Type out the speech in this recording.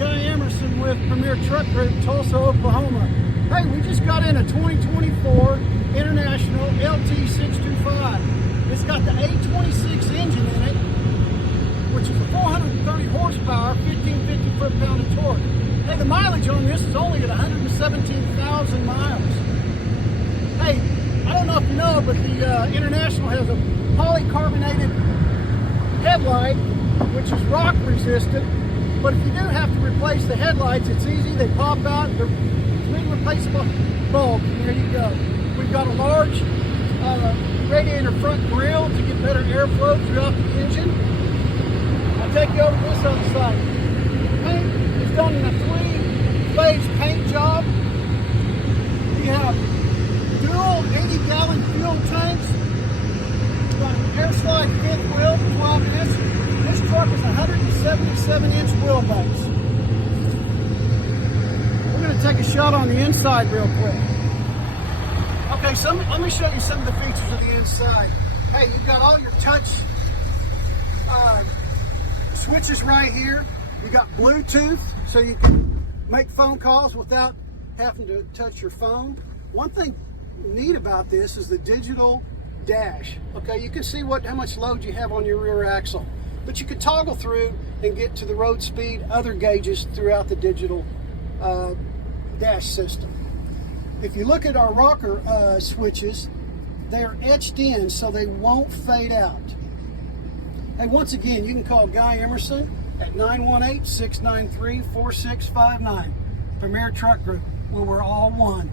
Guy Emerson with Premier Truck Group, Tulsa, Oklahoma. Hey, we just got in a 2024 International LT625. It's got the A26 engine in it, which is a 430 horsepower, 1550 foot-pound of torque. Hey, the mileage on this is only at 117,000 miles. Hey, I don't know if you know, but the International has a polycarbonated headlight, which is rock resistant. But if you do have to replace the headlights, it's easy. They pop out. They're three replaceable bulbs. There you go. We've got a large radiator front grille to get better airflow throughout the engine. I'll take you over to this other side. Paint is done in a three-phase paint job. We have dual 80-gallon fuel tanks. We've got an air slide fifth wheel, 12 inch. This truck is 177-inch wheelbase. We're going to take a shot on the inside real quick. Okay, so let me show you some of the features of the inside. Hey, you've got all your touch switches right here. You got Bluetooth, so you can make phone calls without having to touch your phone. One thing neat about this is the digital dash. Okay, you can see how much load you have on your rear axle, but you can toggle through and get to the road speed, other gauges throughout the digital dash system. If you look at our rocker switches, they're etched in so they won't fade out. Hey, once again, you can call Guy Emerson at 918-693-4659. Premier Truck Group, where we're all one.